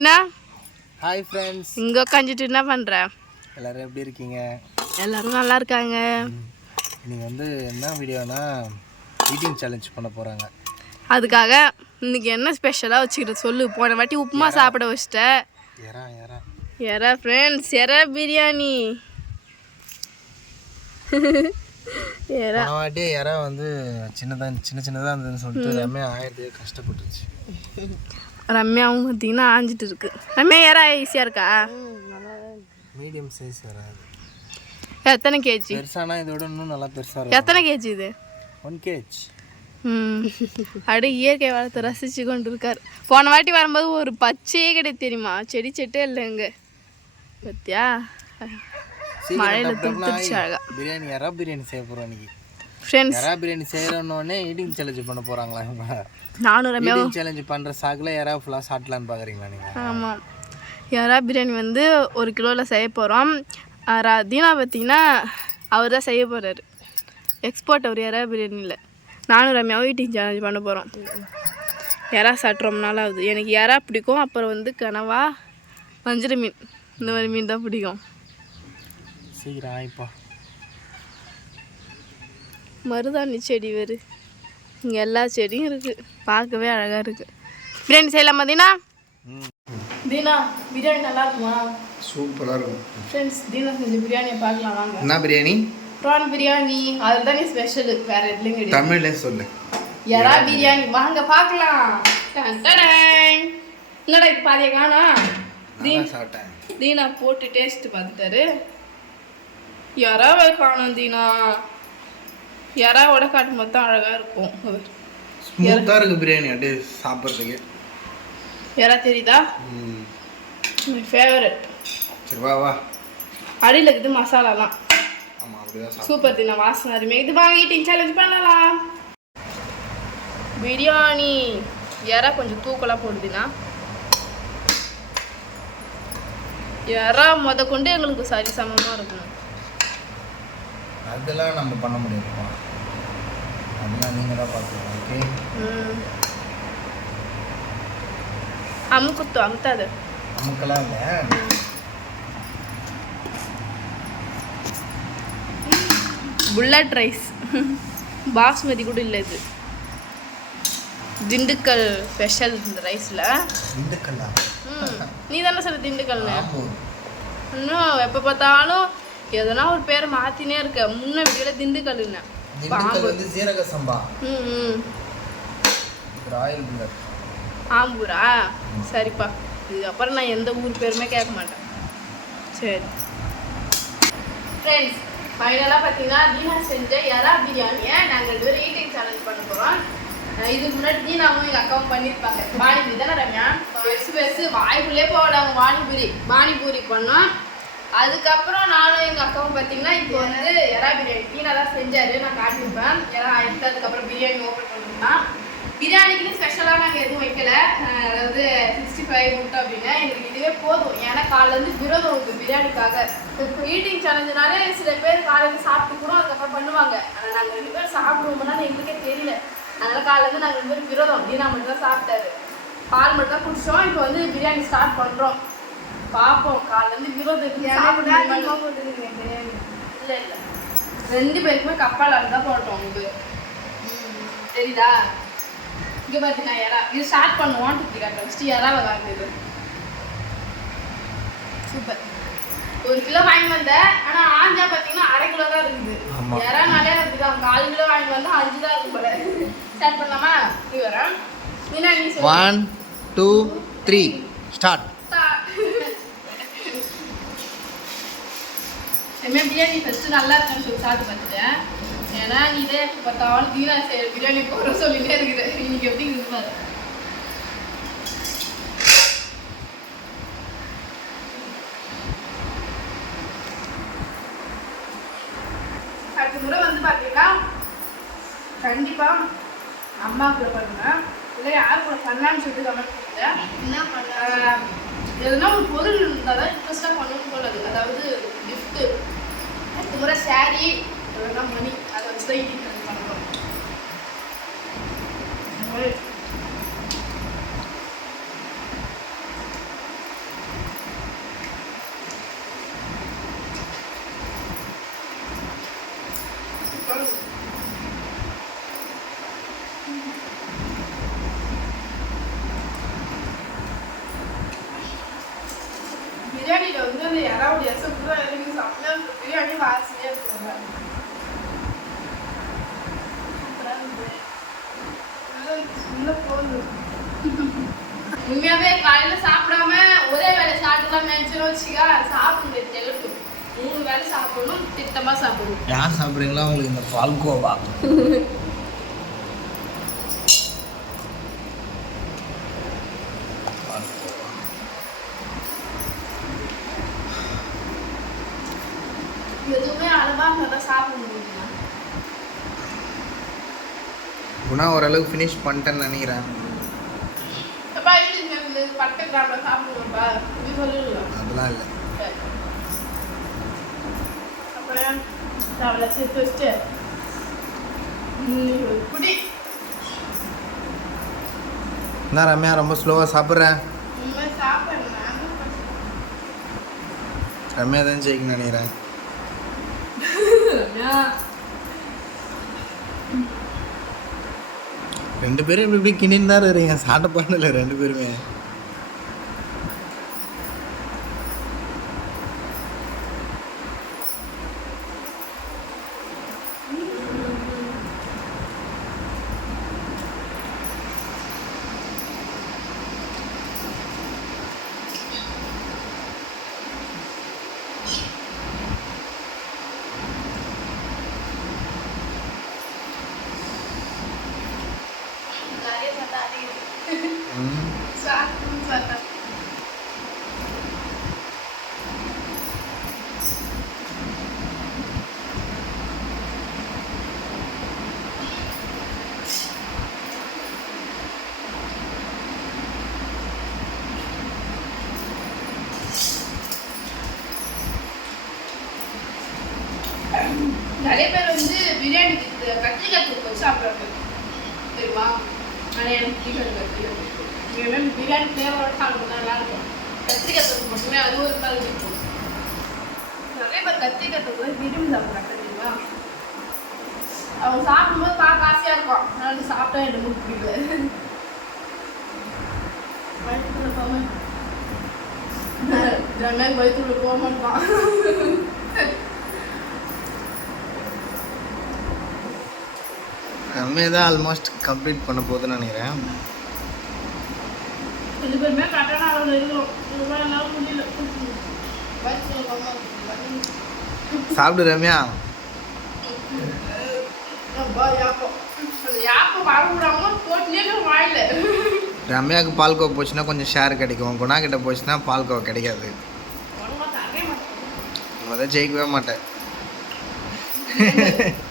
என்ன? Hi friends இங்கே உட்காந்துட்டு என்ன பண்ணுற எல்லாரும் எப்படி இருக்கீங்க? எல்லாரும் நல்லா இருக்காங்க. இன்னைக்கு வந்து என்ன வீடியோனா ஈட்டிங் சேலஞ்ச் பண்ண போகிறாங்க அதுக்காக இன்னைக்கு என்ன ஸ்பெஷலாக வச்சுக்கிற சொல்லு. போன வாட்டி உப்புமா சாப்பிட வச்சிட்ட. எறா எறா. எறா ஃப்ரெண்ட்ஸ் எறா பிரியாணி. எறா. வாட்டி எறா வந்து சின்னதாக சின்ன சின்னதாக இருந்ததுன்னு சொல்லிட்டு எல்லாமே ஆயிரத்துக்கு கஷ்டப்பட்டுருச்சு. ரம்யாவும் பார்த்தீங்கன்னா ஆஞ்சிட்டு இருக்கு. ரம்யா எறா ஈஸியாக இருக்கா? மீடியம் சைஸ் வராது எத்தனை கேஜி பெருசானா இதோட இன்னும் நல்லா பெருசாக இருக்கும். எத்தனை கேஜி இது? ஒன் கேஜ் அப்படியே இயற்கை வளத்தை ரசிச்சு கொண்டு இருக்கார் போன வாட்டி வரும்போது ஒரு பச்சையே கிடையாது தெரியுமா? செடி செட்டே இல்லை இங்கே பத்தியா? மழையில துளுத்துருச்சு அழகா. பிரியாணி எறா பிரியாணி செய்ய போகிறோம் இன்னைக்கு? ஃப்ரெண்ட்ஸ் பிரியாணி செய்கிறோன்னே ஈட்டிங் சேலஞ்ச் பண்ண போகிறாங்களா நானும் ரம்யா ஈட்டிங் சேலஞ்ச் பண்ணுற சாக்கில் எறா ஃபுல்லாக சாட்டலான்னு பார்க்குறீங்களா நீங்கள் ஆமாம் யாரா பிரியாணி வந்து ஒரு கிலோவில் செய்ய போகிறோம் தீனா பார்த்தீங்கன்னா அவர் தான் செய்ய போகிறாரு எக்ஸ்போர்ட் அவர் யாரா பிரியாணியில் நானும் ரம்யாவும் ஈட்டிங் சேலஞ்ச் பண்ண போகிறோம் யாரா சாப்பிட்டு ரொம்ப நாள் ஆகுது. எனக்கு யாரா பிடிக்கும்? அப்புறம் வந்து கனவா வஞ்சிர மீன். இந்த மாதிரி மீன் தான் பிடிக்கும். சீக்கிரம் ஆயிப்பா. மருதாணி செடி வேறு. இங்கே எல்லா செடியும் இருக்குது பார்க்கவே அழகாக இருக்குது பிரியாணி செய்யலாமா தீனா தீனா பிரியாணி நல்லா இருக்குமா? சூப்பராக இருக்கும். ஃப்ரெண்ட்ஸ் தீனா செஞ்ச பிரியாணியை பார்க்கலாம் வாங்க. என்ன பிரியாணி? ப்ரான் பிரியாணி. அதுதான் தானே ஸ்பெஷல் வேற எதுலையும் கிடையாது. தமிழ்ல சொல்லு. எறா பிரியாணி. வாங்க பார்க்கலாம். என்னடா இது பாதிய காணா? சாப்பிட்டேன். தீனா போட்டு டேஸ்ட் பார்த்துட்டாரு. எறாவை காணும் தீனா? எறாவோட காட்டும் போது தான் அழகாக இருக்கும். ஸ்மூத்தாக இருக்கு பிரியாணி அப்படியே சாப்பிட்றதுக்கு. எறா தெரியுதா? ஃபேவரட் சரி வா வா. அடியில் இருக்குது மசாலாலாம். சூப்பர் தினா வாசனை அருமை. இது வாங்க ஈட்டிங் சேலஞ்ச் பண்ணலாம். பிரியாணி எறா கொஞ்சம் தூக்கலாக போடுதுனா எறா முத கொண்டு எங்களுக்கு சரி சமமாக இருக்கணும். அதெல்லாம் நம்ம பண்ண முடியாதுப்பா. அதெல்லாம் நீங்கள் தான் பார்த்துக்கணும் ஓகே அமுக்குத்து அமுத்தாது. நமக்கெல்லாம் இல்லை? புல்லட் ரைஸ் பாஸ்மதி கூட இல்லை இது. திண்டுக்கல் ஸ்பெஷல் இந்த ரைஸில் இந்துக்கல்லா நீ தானே சொல்ல திண்டுக்கல்னு இன்னும் எப்போ பார்த்தாலும் எதனா ஒரு பேரை மாற்றினே இருக்க. முன்ன வீடியோல திண்டுக்கல்லுன்னு. திண்டுக்கல் வந்து சீரக சம்பா. ராயல் புல்லட் ஆம்பூரா? சரிப்பா. இதுக்கப்புறம் நான் எந்த ஊர் பேருமே கேட்க மாட்டேன். சரி. ஃப்ரெண்ட்ஸ் ஃபைனலாக பார்த்தீங்கன்னா தீனா செஞ்ச எறா பிரியாணியை நாங்கள் ரெண்டு பேரும் ஈட்டிங் சேலஞ்ச் பண்ண போகிறோம் இதுக்கு முன்னாடி தீனாவும் எங்கள் அக்காவும் பண்ணியிருப்பாங்க. பானிபூரி தானே ரம்யா? பெருசு பெருசு வாய்க்குள்ளே போடாங்க பானிபூரி பானிபூரி பண்ணோம் அதுக்கப்புறம் நானும் எங்கள் அக்காவும் பார்த்தீங்கன்னா இப்போ வந்து எறா பிரியாணி தீனா தான் செஞ்சாரு. நான் காட்டியிருப்பேன். எறா எடுத்ததுக்கப்புறம் அதுக்கப்புறம் பிரியாணி ஓப்பன் பண்ணோம்னா பிரியாணிக்குன்னு ஸ்பெஷலாக நாங்கள் எதுவும் வைக்கல. அதாவது சிக்ஸ்டி ஃபைவ் முட்டை அப்படின்னா. எங்களுக்கு இதுவே போதும். ஏன்னா காலையிலேருந்து விரோதம் உண்டு பிரியாணிக்காக. ஈட்டிங் சேலஞ்சுனாலே சில பேர் காலையில் சாப்பிட்டு கூட அதுக்கப்புறம் பண்ணுவாங்க. ஆனால் நாங்கள் ரெண்டு பேரும் சாப்பிடுவோம்னா எங்களுக்கே தெரியல. அதனால காலையிலேருந்து நாங்கள் ரெண்டு பேரும் விரோதம். தீனா மட்டும் தான் சாப்பிட்டாரு. பால் மட்டும் தான் குடிச்சோம். இப்போ வந்து பிரியாணி ஸ்டார்ட் பண்ணுறோம் பார்ப்போம் காலையிலேருந்து விரதம் இல்லை இல்லை. ரெண்டு பேருக்குமே கப்பால் தான் போட்டோம் உங்களுக்கு தெரியுதா? இங்க பாத்தீங்கன்னா எறா இது ஸ்டார்ட் பண்ணுவோம் டுத்தி காட்டுறேன் ஃபஸ்ட்டு சூப்பர். ஒரு கிலோ வாங்கி வந்தேன். ஆனா ஆஞ்சா பாத்தீங்கன்னா அரை கிலோ தான் இருக்குது. ஆமா. எறானாலே அப்படிதான் கால். கிலோ வாங்கி வந்தா அஞ்சு தான் இருக்கும் போல. ஸ்டார்ட் பண்ணலாமா? நீ வரேன் நீனா நீ சொல்லு. ஒன் டூ த்ரீ ஸ்டார்ட் செம்மையா பிரியாணி ஃபஸ்ட்டு நல்லா இருக்குன்னு சொல்லி சாப்பிட்டு பார்த்துட்டேன். ஏன்னா நீ இதே பார்த்தாலும் தீனா செய்கிற பிரியாணி போகிற சொல்லிட்டே இருக்குது. இன்னைக்கு எப்படி இருக்குது பாரு. அடுத்த முறை வந்து பார்த்தீங்கன்னா கண்டிப்பாக அம்மா கூட பண்ணுங்க இல்லை யார் கூட பண்ணலான்னு சொல்லிட்டு கமெண்ட் பண்ணுங்க என்ன பண்ண எதுனா ஒரு பொருள் இருந்தால் தான் இன்ட்ரெஸ்டாக பண்ணணும்னு தோணுது. அதாவது கிஃப்ட்டு அடுத்த முறை சாரி அதெல்லாம் மணி அதை வச்சு தான் ஈட்டிங் பண்ணுறோம் பிரியாணியில் வந்து அந்த இறாவுடைய எசப்பு தான் எனக்கு செம்மையாக இருக்கும் பிரியாணி வாசனையாக இருக்கும் உள்ள போகுது உண்மையாவே காலையில சாப்பிடாம ஒரே வேளை சாப்பிட்டுலாம் நினைச்சுன்னு வச்சுக்கா சாப்பிட முடியாது தெலுங்கு மூணு வேளை சாப்பிடணும் திட்டமா சாப்பிடணும். யார் சாப்பிட்றீங்களோ அவங்களுக்கு இந்த பால்கோவா. எதுவுமே அளவா இருந்தால் சாப்பிட முடியுமா? குணா ஓரளவுக்கு ஃபினிஷ் பண்ணிட்டேன்னு நினைக்கிறேன். பட்டை சாப்பிடுவோம்ப்பா இது சொல்லிடலாம் அதெல்லாம் இல்லை. சேர்த்து வச்சுட்டு குடி. என்ன ரம்யா ரொம்ப ஸ்லோவாக சாப்பிட்றேன் ரம்யா தான் ஜெயிக்கணும்னு நினைக்கிறேன். ரெண்டு பேரும் இப்படி இப்படி கிண்டின்னு தான் இருக்கிறீங்க. சாப்பிட்ட பண்ணல ரெண்டு பேருமே நிறைய சத்தம் அடிக்குது ம். சாப்பிட்டு சத்தம் நிறைய பேர் வந்து பிரியாணி கத்திரிக்காய் தூக்கு வச்சு சாப்பிட்றாங்க தெரியுமா? ஆனால் எனக்கு பிடிக்காது கத்திரிக்காய் பிரியாணி ஃப்ளேவரோட சாப்பிடும் நல்லா இருக்கும். கத்திரிக்காய் தூக்கு மட்டுமே அது ஒரு கால் இருக்கும். நிறைய பேர் கத்திரிக்காய் தூக்கு விரும்பி சாப்பிட்றாங்க தெரியுமா? அவங்க சாப்பிடும்போது பார்க்க ஆசையாக இருக்கும். நான் சாப்பிட்டா எனக்கு பிடிக்கல வயிற்றுக்குள்ள போக ஜனல் வயிற்றுக்குள்ள போக மாட்டான் ரம்யா தான் ஆல்மோஸ்ட் கம்ப்ளீட் பண்ண போகுதுன்னு நினைக்கிறேன். சாப்பிடு ரம்யா. ரம்யாவுக்கு பால்கோவா போச்சுன்னா கொஞ்சம் ஷேர் கிடைக்கும் குணா கிட்ட போச்சுன்னா பால்கோவா கிடைக்காது. நம்ம தான் ஜெயிக்கவே மாட்டேன்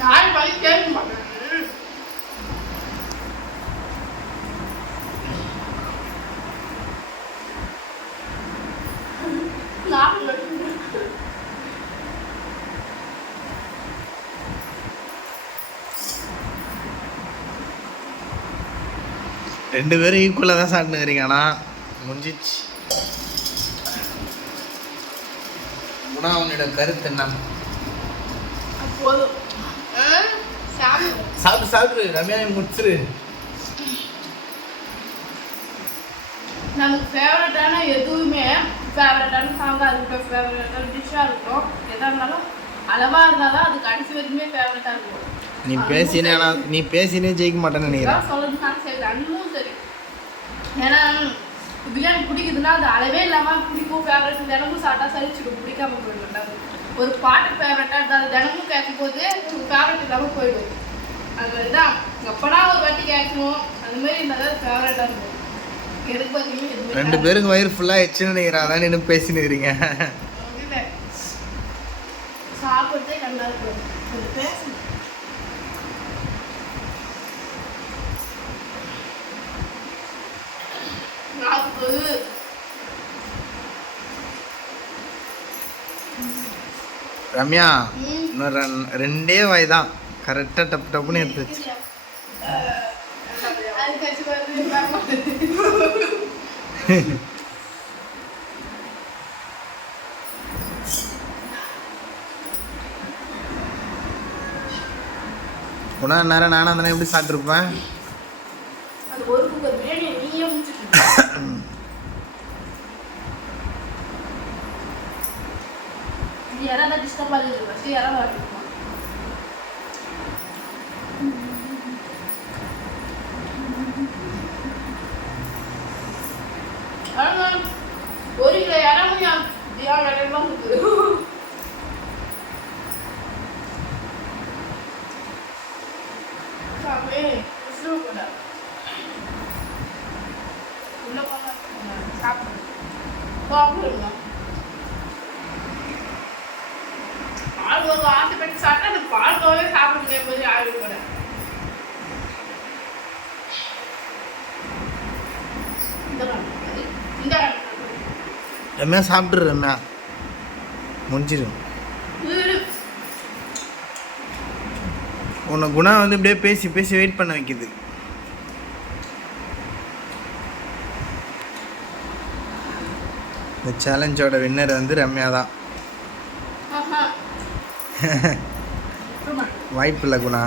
யாரும் வழி கேட்க மாட்டாங்க. நான் ரெண்டு பேரும் ஈக்குவலாக தான் சாப்பிட்டுக்கிறீங்க ஆனால் முடிஞ்சிச்சு. குணா உன்னோட கருத்து என்ன? சாப்பிட்டு சாப்பிட்டு ரம்யா முடிச்சிரு. நமக்கு ஃபேவரட்டான எதுவுமே ஃபேவரட்டான சாங்காக இருக்கும் ஃபேவரட்டான டிஷ்ஷாக இருக்கும். எதாக இருந்தாலும் அளவாக இருந்தால் தான் அது கடைசி வரைக்குமே ஃபேவரட்டாக இருக்கும். நீ பேசினே நீ பேசினே ஜெயிக்க மாட்டேன்னு நினைக்கிறேன். சொல்லுறதுனாலும் சரி. சரி ஏன்னா பிரியாணி பிடிக்குதுன்னா அது அளவே இல்லாமல் பிடிக்கும். ஃபேவரட் தினமும் சாப்பிட்டா சலிச்சிடும் பிடிக்காம போயிடும் ரெண்டாவது. ஒரு பாட்டு ஃபேவரட்டாக இருந்தால் தினமும் கேட்கும் போது ஃபேவரட் இல்லாமல் போயிடும். அது மாதிரி தான் எப்படா ஒரு வாட்டி கேட்கணும் அந்த மாதிரி இருந்தால் ஃபேவரட்டாக இருக்கும். ரெண்டு பேருக்கு வயிறு ஃபுல்லாக எச்சுன்னு நினைக்கிறேன். அதான் நின்று பேசினுக்கிறீங்க இல்ல. சாப்பிட்டே நல்லா இருக்கும் ஆக்கு ரம்யா இன்னும் ரெண்டே வாய் கரெக்டாக டப் டப்புன்னு எடுத்துச்சு உணவு நேரம் நானும் அந்த எப்படி சாப்பிட்ருப்பேன் era da ಆಗಲಿಲ್ಲ ಫಸ್ಟ್ era da பால் ஒரு ஆசைப்பட்டு சாப்பிட்டா அந்த பால் கோவே சாப்பிட முடியாது போது ஆயுள் கூட. ரம்யா சாப்பிட்ரு ரம்யா முடிஞ்சிடும். உன்னை குணா வந்து இப்படியே பேசி பேசி வெயிட் பண்ண வைக்குது இந்த சேலஞ்சோட வின்னர் வந்து ரம்யா தான். வாய்ப்பு இல்லை குணா.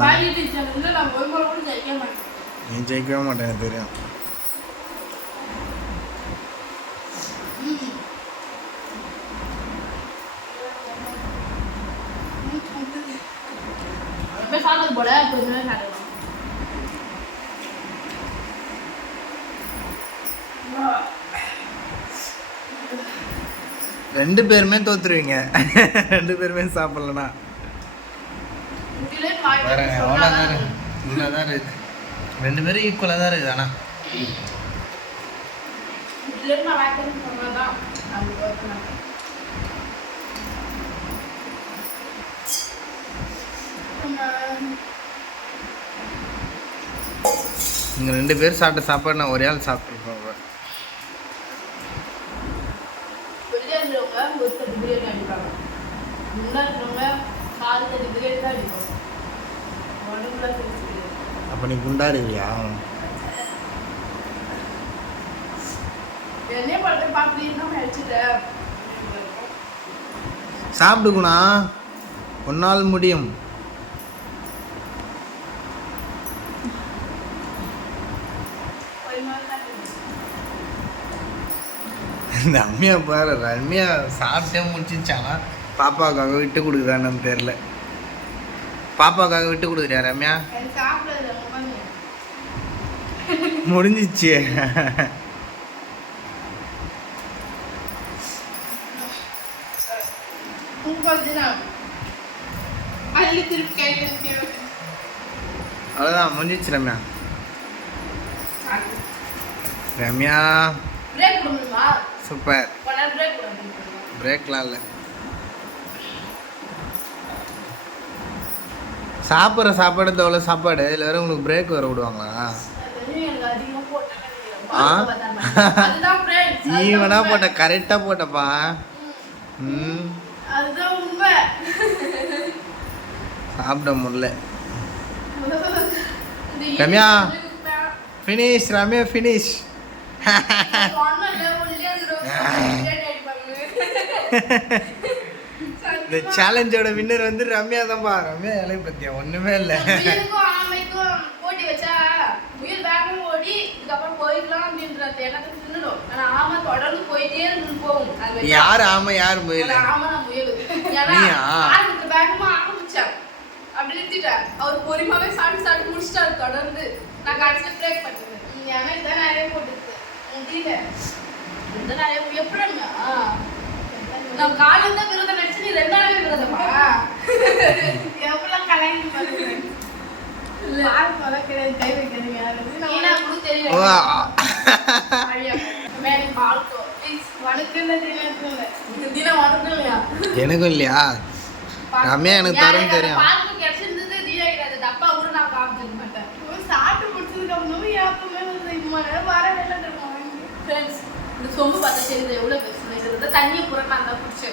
நீ ஜெயிக்கவே மாட்டேன் எனக்கு தெரியும். ரெண்டு பேருமே தோத்துருவீங்க. ரெண்டு பேருமே சாப்பிட்லனா இதுல வாய் வேற வச்சு அவ்வளோ தான் சொன்னாதான் இருக்கு. இவ்வளோ தான் இருக்குது ரெண்டு பேரும் ஈக்குவலாக தான் இருக்குது ஆனால். நீங்கள் ரெண்டு பேர் சாப்பிட்ட சாப்பாடு நான் ஒரே ஆள் ஒரு தட்டு பிரியாணி அடிப்பாங்க முன்னாடி இருக்கிறவங்க கால் தட்டு பிரியாணி தான் அடிப்பாங்க. அப்போ நீ குண்டாடுவியா? என்னைய படத்தை பார்க்குறீங்கன்னா அடிச்சுட்டேன் சாப்பிடு குணா ஒன்னால் முடியும். இந்த அம்மியா பாரு ரம்யா சாப்பிட்டே முடிச்சிச்சானா பாப்பாவுக்காக விட்டு கொடுக்குறான்னு தெரில பாப்பாவுக்காக விட்டு கொடுக்குறியா ரம்யா. முடிஞ்சிச்சு. அவ்வளோதான் முடிஞ்சிச்சு ரம்யா. ரம்யா. சூப்பர். பிரேக்லாம் இல்லை. சாப்பிட்ற சாப்பாடு தவிர சாப்பாடு இல்லை வேற உனக்கு பிரேக் வர விடுவாங்களா ஆ? அதுதான் friends. அதுதான் ஈவனா உண்மை. போட்ட கரெக்டாக போட்டப்பா ம் சாப்பிட முடியல ரம்யா. ஃபினிஷ் ரம்யா ஃபினிஷ் இருந்துடும். பிரியாணி அடிப்பாங்க. இந்த சேலஞ்சோட வின்னர் வந்து ரம்யா தான்ப்பா ரம்யா இலை பத்தியா? ஒன்றுமே இல்லை. போட்டி வச்சா முயல் வேகமா ஓடி இதுக்கப்புறம் போய்க்கலாம் அப்படின்ற எண்ணத்தை தின்னுடும். ஆனா ஆமை தொடர்ந்து போயிட்டே இருந்து போகும். யார் ஆமாம் யார் முயல்? ஆமை நான் முயலு. ஏன்னா நீயா? ஆரம்பத்துல வேகமா ஆரம்பிச்சார். அப்படி நிறுத்திட்டார். அவர் பொறுமாவே சாப்பிட்டு சாப்பிட்டு முடிச்சிட்டாரு தொடர்ந்து. நான் கடைசியில் பிரேக் பண்ணது ஏன்னா இதான் நிறைய போட்டுருக்கு முடியல இந்த நிறைய எப்படிங்க நான் காலையில தான் ரெண்டு நாளாவே விரதமா எவ்வளவு கலைஞர் பாருங்க? எனக்கும் இல்லையா? ரம்யா எனக்கு தரும் தெரியும். சொம்பு பார்த்தா தெரியுது இருந்தா தண்ணியை நான் தான் குடிச்சேன்.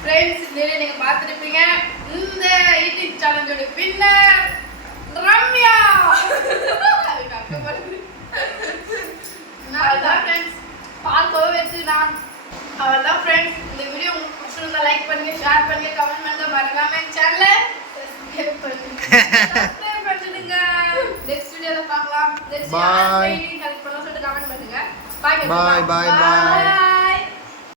ஃப்ரெண்ட்ஸ் இந்த வீடியோ நீங்க பார்த்துருப்பீங்க இந்த ஈட்டிங் சேலஞ்சோட வின்னர் ரம்யா. பாருங்க. அவ்வளவுதான் ஃப்ரெண்ட்ஸ் பார்க்கவே வச்சு நான். அவ்வளோதான் ஃப்ரெண்ட்ஸ் இந்த வீடியோ உங்களுக்கு பிடிச்சிருந்தா லைக் பண்ணுங்க ஷேர் பண்ணுங்க கமெண்ட் பண்ணுங்க. மறக்காம என் சேனலை சப்ஸ்கிரைப் பண்ணுங்க. சப்ஸ்கிரைப் பண்ணிடுங்க. நெக்ஸ்ட் வீடியோல பார்க்கலாம். Next Bye. ஹெல்ப் பண்ண சொல்லிட்டு கமெண்ட் பண்ணுங்க. பாய் Bye, bye, bye.